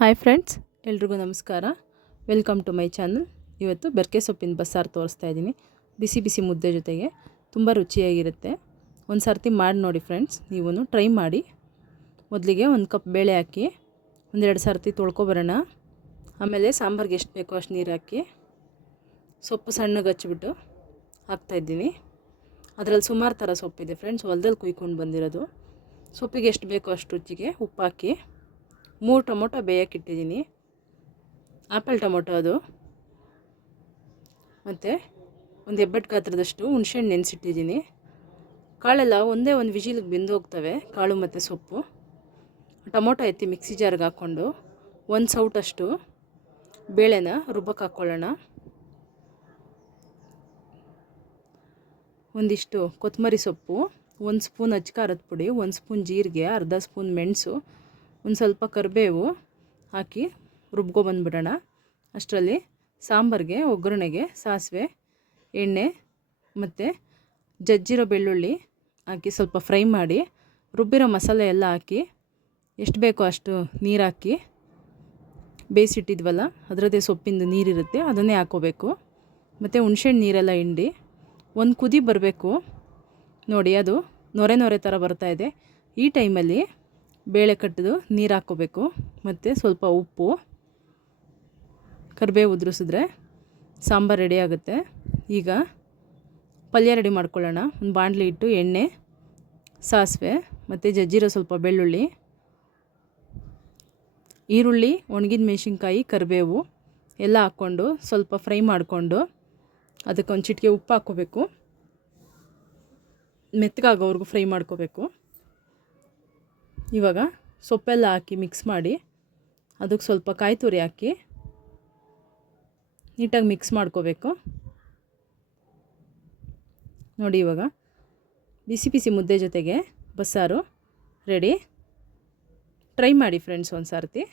Hi friends, ಎಲ್ರಿಗೂ ನಮಸ್ಕಾರ. Welcome to my channel. ಇವತ್ತು ಬೆರ್ಕೆ ಸೊಪ್ಪಿನ ಬಸ್ಸಾರು ತೋರಿಸ್ತಾ ಇದ್ದೀನಿ. ಬಿಸಿ ಬಿಸಿ ಮುದ್ದೆ ಜೊತೆಗೆ ತುಂಬ ರುಚಿಯಾಗಿರುತ್ತೆ. ಒಂದು ಸರ್ತಿ ಮಾಡಿ ನೋಡಿ ಫ್ರೆಂಡ್ಸ್, ನೀವು ಟ್ರೈ ಮಾಡಿ. ಮೊದಲಿಗೆ ಒಂದು ಕಪ್ ಬೇಳೆ ಹಾಕಿ ಒಂದೆರಡು ಸರ್ತಿ ತೊಳ್ಕೊಬರೋಣ. ಆಮೇಲೆ ಸಾಂಬಾರಿಗೆ ಎಷ್ಟು ಬೇಕೋ ಅಷ್ಟು ನೀರು ಹಾಕಿ ಸೊಪ್ಪು ಸಣ್ಣಗೆ ಹಚ್ಚಿಬಿಟ್ಟು ಹಾಕ್ತಾಯಿದ್ದೀನಿ. ಅದರಲ್ಲಿ ಸುಮಾರು ಥರ ಸೊಪ್ಪಿದೆ ಫ್ರೆಂಡ್ಸ್, ಹೊಲದಲ್ಲಿ ಕುಯ್ಕೊಂಡು ಬಂದಿರೋದು. ಸೊಪ್ಪಿಗೆ ಎಷ್ಟು ಬೇಕೋ ಅಷ್ಟು ರುಚಿಗೆ ಉಪ್ಪು ಹಾಕಿ 3 ಟೊಮೊಟೊ ಬೇಯಕ್ಕಿಟ್ಟಿದ್ದೀನಿ. ಆ್ಯಪಲ್ ಟೊಮೊಟೊ ಅದು, ಮತ್ತು ಒಂದು ಹೆಬ್ಬೆಟ್ಟು ಗಾತ್ರದಷ್ಟು ಹುಣಸೆಹಣ್ಣು ನೆನೆಸಿಟ್ಟಿದ್ದೀನಿ. ಕಾಳೆಲ್ಲ ಒಂದೇ ಒಂದು ವಿಜಿಲಿಗೆ ಬೆಂದು ಹೋಗ್ತವೆ, ಕಾಳು ಮತ್ತು ಸೊಪ್ಪು. ಟೊಮೊಟೊ ಎತ್ತಿ ಮಿಕ್ಸಿ ಜಾರ್ಗೆ ಹಾಕ್ಕೊಂಡು ಒಂದು ಸೌಟಷ್ಟು ಬೇಳೆನ ರುಬ್ಬಕ್ಕೆ ಹಾಕ್ಕೊಳ್ಳೋಣ. ಒಂದಿಷ್ಟು ಕೊತ್ತಂಬರಿ ಸೊಪ್ಪು, 1 ಸ್ಪೂನ್ ಅಚ್ಕಾರದ ಪುಡಿ, 1 ಸ್ಪೂನ್ ಜೀರಿಗೆ, ಅರ್ಧ ಸ್ಪೂನ್ ಮೆಣಸು, ಒಂದು ಸ್ವಲ್ಪ ಕರಿಬೇವು ಹಾಕಿ ರುಬ್ಕೊಬಂದ್ಬಿಡೋಣ. ಅಷ್ಟರಲ್ಲಿ ಸಾಂಬಾರಿಗೆ ಒಗ್ಗರಣೆಗೆ ಸಾಸಿವೆ, ಎಣ್ಣೆ ಮತ್ತು ಜಜ್ಜಿರೋ ಬೆಳ್ಳುಳ್ಳಿ ಹಾಕಿ ಸ್ವಲ್ಪ ಫ್ರೈ ಮಾಡಿ ರುಬ್ಬಿರೋ ಮಸಾಲೆ ಎಲ್ಲ ಹಾಕಿ ಎಷ್ಟು ಬೇಕೋ ಅಷ್ಟು ನೀರು ಹಾಕಿ ಬೇಯಿಸಿಟ್ಟಿದ್ವಲ್ಲ ಅದರದ್ದೇ ಸೊಪ್ಪಿಂದು ನೀರಿರುತ್ತೆ, ಅದನ್ನೇ ಹಾಕ್ಕೋಬೇಕು. ಮತ್ತು ಹುಣಸೆಹಣ್ಣು ನೀರೆಲ್ಲ ಹಿಂಡಿ ಒಂದು ಕುದಿ ಬರಬೇಕು ನೋಡಿ, ಅದು ನೊರೆ ನೊರೆ ಥರ ಬರ್ತಾಯಿದೆ. ಈ ಟೈಮಲ್ಲಿ ಬೇಳೆ ಕಟ್ಟಿದು ನೀರು ಹಾಕ್ಕೋಬೇಕು. ಮತ್ತು ಸ್ವಲ್ಪ ಉಪ್ಪು, ಕರಿಬೇವು ಉದುರಿಸಿದ್ರೆ ಸಾಂಬಾರು ರೆಡಿ ಆಗುತ್ತೆ. ಈಗ ಪಲ್ಯ ರೆಡಿ ಮಾಡ್ಕೊಳ್ಳೋಣ. ಒಂದು ಬಾಣಲಿ ಇಟ್ಟು ಎಣ್ಣೆ, ಸಾಸಿವೆ ಮತ್ತು ಜಜ್ಜಿರೋ ಸ್ವಲ್ಪ ಬೆಳ್ಳುಳ್ಳಿ, ಈರುಳ್ಳಿ, ಒಣಗಿದ ಮೆಣಸಿನ್ಕಾಯಿ, ಕರಿಬೇವು ಎಲ್ಲ ಹಾಕ್ಕೊಂಡು ಸ್ವಲ್ಪ ಫ್ರೈ ಮಾಡಿಕೊಂಡು ಅದಕ್ಕೊಂದು ಚಿಟಿಕೆ ಉಪ್ಪು ಹಾಕ್ಕೋಬೇಕು. ಮೆತ್ತಗಾಗೋವರೆಗೂ ಫ್ರೈ ಮಾಡ್ಕೋಬೇಕು. ಇವಾಗ ಸೊಪ್ಪೆಲ್ಲ ಹಾಕಿ ಮಿಕ್ಸ್ ಮಾಡಿ ಅದಕ್ಕೆ ಸ್ವಲ್ಪ ಕಾಯಿ ತುರಿ ಹಾಕಿ ನೀಟಾಗಿ ಮಿಕ್ಸ್ ಮಾಡ್ಕೋಬೇಕು ನೋಡಿ. ಇವಾಗ ಬಿಸಿ ಬಿಸಿ ಮುದ್ದೆ ಜೊತೆಗೆ ಬಸ್ಸಾರು ರೆಡಿ. ಟ್ರೈ ಮಾಡಿ ಫ್ರೆಂಡ್ಸ್ ಒಂದು ಸರ್ತಿ.